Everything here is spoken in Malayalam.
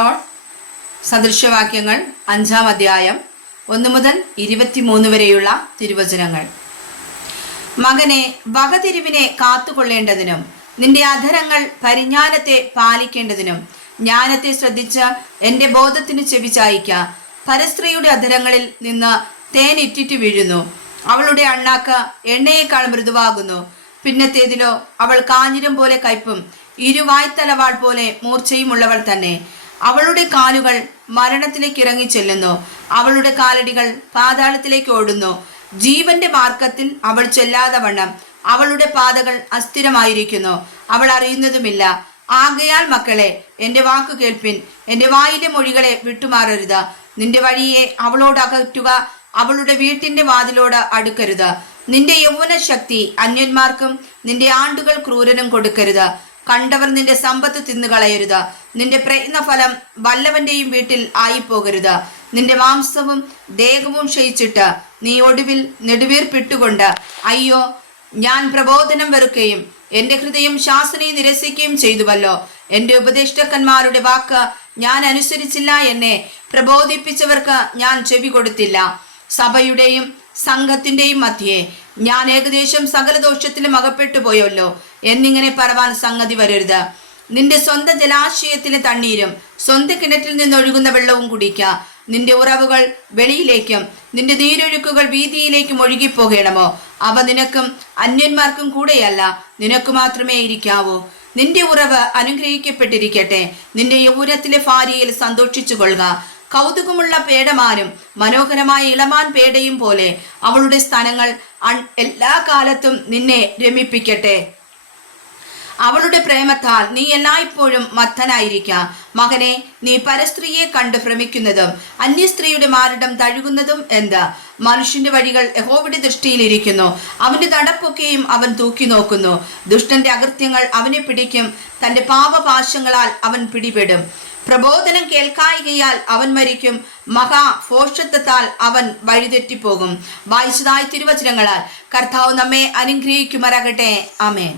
ജോൺ സദൃശവാക്യങ്ങൾ 5-ാം അധ്യായം 1 മുതൽ 23 വരെയുള്ള തിരുവചനങ്ങൾ. മകനെ, വകതിരിവിനെ കാത്തുകൊള്ളേണ്ടതിനും നിന്റെ അധരങ്ങൾ പരിജ്ഞാനത്തെ പാലിക്കേണ്ടതിനും ജ്ഞാനത്തെ ശ്രദ്ധിച്ച് എൻ്റെ ബോധത്തിന് ചെവിചായിക്ക. പരസ്ത്രീയുടെ അധരങ്ങളിൽ നിന്ന് തേൻ ഇറ്റിറ്റ് വീഴുന്നു. അവളുടെ അണ്ണാക്ക് എണ്ണയേക്കാൾ മൃദുവാകുന്നു. പിന്നത്തേതിലോ അവൾ കാഞ്ഞിരം പോലെ കയ്പും ഇരുവായ്ത്തലവാൾ പോലെ മൂർച്ചയുമുള്ളവൾ തന്നെ. അവളുടെ കാലുകൾ മരണത്തിലേക്ക് ഇറങ്ങി ചെല്ലുന്നു. അവളുടെ കാലടികൾ പാതാളത്തിലേക്ക് ഓടുന്നു. ജീവന്റെ മാർഗത്തിൽ അവൾ ചെല്ലാതെ വണ്ണം അവളുടെ പാതകൾ അസ്ഥിരമായിരിക്കുന്നു. അവൾ അറിയുന്നതുമില്ല. ആകയാൽ മക്കളെ, എൻ്റെ വാക്കു കേൾപ്പിൻ. എൻ്റെ വായിലെ മൊഴികളെ വിട്ടുമാറരുത്. നിന്റെ വഴിയെ അവളോട് അകറ്റുക, അവളുടെ വീട്ടിന്റെ വാതിലോട് അടുക്കരുത്. നിന്റെ യൗവന ശക്തി അന്യന്മാർക്കും നിന്റെ ആണ്ടുകൾ ക്രൂരനും കൊടുക്കരുത്. കണ്ടവർ നിന്റെ സമ്പത്ത് തിന്നുകളയരുത്. നിന്റെ പ്രയത്നഫലം വല്ലവന്റെയും വീട്ടിൽ ആയിപ്പോകരുത്. നിന്റെ മാംസവും ദേഹവും ക്ഷയിച്ചിട്ട് നീ ഒടുവിൽ നെടുവീർപ്പിട്ടുകൊണ്ട് അയ്യോ, ഞാൻ പ്രബോധനം വെറുക്കുകയും എൻ്റെ ഹൃദയം ശാസനയെ നിരസിക്കുകയും ചെയ്തുവല്ലോ. എൻ്റെ ഉപദേഷ്ടാക്കന്മാരുടെ വാക്ക് ഞാൻ അനുസരിച്ചില്ല. എന്നെ പ്രബോധിപ്പിച്ചവർക്ക് ഞാൻ ചെവി കൊടുത്തില്ല. സഭയുടെയും സംഘത്തിന്റെയും മധ്യേ ഞാൻ ഏകദേശം സകല ദോഷത്തിലും അകപ്പെട്ടു പോയല്ലോ എന്നിങ്ങനെ പറവാൻ സംഗതി വരരുത്. നിന്റെ സ്വന്തം ജലാശയത്തിലെ തണ്ണീരും സ്വന്തം കിണറ്റിൽ നിന്നൊഴുകുന്ന വെള്ളവും കുടിക്ക. നിന്റെ ഉറവുകൾ വെളിയിലേക്കും നിന്റെ നീരൊഴുക്കുകൾ വീതിയിലേക്കും ഒഴുകിപ്പോകണമോ? അവ നിനക്കും അന്യന്മാർക്കും കൂടെയല്ല, നിനക്ക് മാത്രമേ ഇരിക്കാവൂ. നിന്റെ ഉറവ് അനുഗ്രഹിക്കപ്പെട്ടിരിക്കട്ടെ. നിന്റെ യൗവനത്തിലെ ഭാര്യയിൽ സന്തോഷിച്ചു കൊള്ളുക. കൗതുകമുള്ള പേടമാനും മനോഹരമായ ഇളമാൻ പേടയും പോലെ അവളുടെ സ്ഥാനങ്ങൾ എല്ലാ കാലത്തും നിന്നെ രമിപ്പിക്കട്ടെ. അവളുടെ പ്രേമത്താൽ നീ എല്ലായ്പ്പോഴും മത്തനായിരിക്ക. മകനെ, നീ പരസ്ത്രീയെ കണ്ട് ഭ്രമിക്കുന്നതും അന്യസ്ത്രീയുടെ മാറിടം തഴുകുന്നതും എന്ത്? മനുഷ്യന്റെ വഴികൾ യഹോവയുടെ ദൃഷ്ടിയിലിരിക്കുന്നു. അവന്റെ നടപ്പൊക്കെയും അവൻ തൂക്കി നോക്കുന്നു. ദുഷ്ടന്റെ അകൃത്യങ്ങൾ അവനെ പിടിക്കും. തന്റെ പാപപാശങ്ങളാൽ അവൻ പിടിപെടും. പ്രബോധനം കേൾക്കായികയാൽ അവൻ മരിക്കും. മഹാഭോഷത്വത്താൽ അവൻ വഴിതെറ്റിപ്പോകും. വായിച്ചതായ തിരുവചനങ്ങളാൽ കർത്താവ് നമ്മെ അനുഗ്രഹിക്കുമാറാകട്ടെ. ആമേൻ.